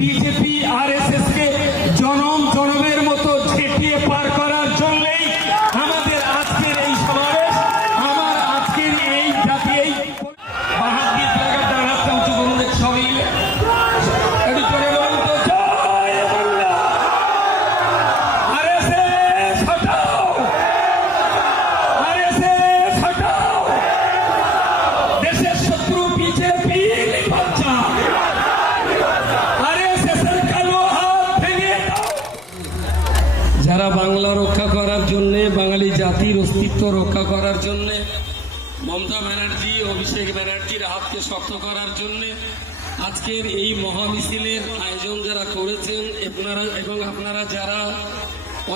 BJP RSS কে জনম জনমের মতো ঝেঁটিয়ে পার করার জন্যই আমাদের আজকের এই সমাবেশ, আমার আজকের এই জাতি। এই বাহাদুর লাগা দাঁড়াতে উঁচু করুন সবাই একটু করে বলুন তো, জয় বাংলা, আরএসএস হটাও, আরএসএস হটাও, দেশের শত্রু বিজেপি বাচ্চা, আরএসএস এর কালো হাত ভেঙে দাও। যারা বাংলা রক্ষা করার জন্য, বাঙালি জাতির অস্তিত্ব রক্ষা করার জন্য, মমতা ব্যানার্জি, অভিষেক ব্যানার্জির হাতকে শক্ত করার জন্য আজকের এই মহামিছিলের আয়োজন যারা করেছেন, আপনারা যারা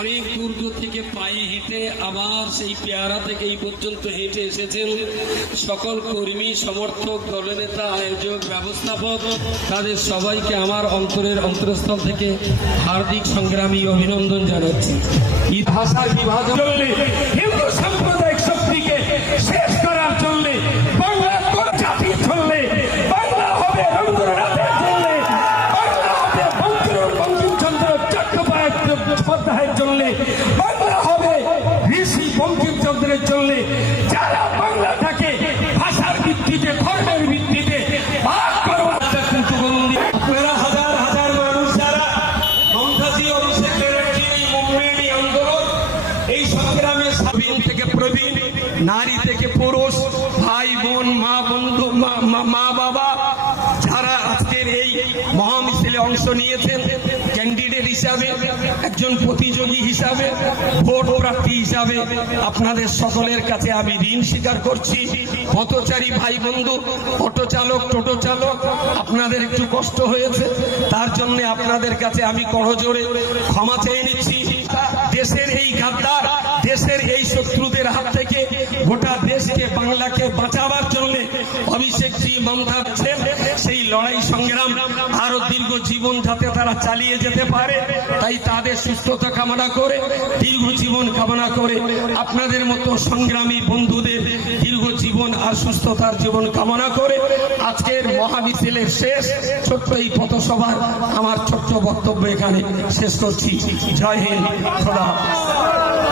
অনেক দূর দূর থেকে পায়ে হেঁটে আবার সেই পেয়ারা থেকে এই পর্যন্ত হেঁটে এসেছেন, সকল কর্মী, সমর্থক, দলনেতা, আয়োজক, ব্যবস্থাপক, তাদের সবাইকে আমার অন্তরের অন্তরস্থল থেকে হার্দিক সংগ্রামী অভিনন্দন জানাচ্ছি। এই ভাষার বিভাজন চললে, হিন্দু সাম্প্রদায়িক শক্তিকে শেষ করার জন্য, বাংলা জাতি চললে, বাংলা হবে রবীন্দ্রনাথের জন্য, বাংলা হবে বঙ্কিমচন্দ্র চট্টোপাধ্যায়ের জন্য, বাংলা হবে ঋষি বঙ্কিমচন্দ্রের জন্য। যারা বাংলাটাকে ভাষার ভিত্তিতে, ধর্মের ভিত্তিতে ভাগ করবার কিন্তু আপনারা হাজার হাজার মানুষ যারা মমতাজি, অভিষেক ব্যানার্জি এই মুভমেন্ট, এই আন্দোলন, এই সংগ্রামে প্রবীণ থেকে প্রবীণ, নারী থেকে পুরুষ, ভাই বোন, মা বন্ধু, মা বাবা, যারা আজকের এই মহামিছিলে অংশ নিয়েছেন, ক্যান্ডিডেট হিসাবে, একজন প্রতিযোগী হিসাবে, ভোট প্রার্থী হিসাবে, আপনাদের সকলের কাছে আমি ঋণ স্বীকার করছি। পথচারী ভাই বন্ধু, অটো চালক, টোটো চালক, আপনাদের একটু কষ্ট হয়েছে, তার জন্য আপনাদের কাছে আমি করজোড়ে ক্ষমা চেয়ে নিচ্ছি। দেশের এই গাদ্দার, দেশের এই শত্রুদের হাত থেকে গোটা দেশকে, বাংলাকে বাঁচাবার জন্য অভিষেকজি, মমতা, সেই লড়াই সংগ্রাম আরো দীর্ঘ জীবন যাতে তারা চালিয়ে যেতে পারে, তাই তাদের সুস্থতা কামনা করে, দীর্ঘ জীবন কামনা করে, আপনাদের মতো সংগ্রামী বন্ধুদের দীর্ঘ জীবন আর সুস্থতার জীবন কামনা করে আজকের মহামিছিলের শেষ ছোট্ট এই পথসভার আমার ছোট্ট বক্তব্য এখানে শেষ করছি। জয় হিন্দ, খোদা হাফেজ।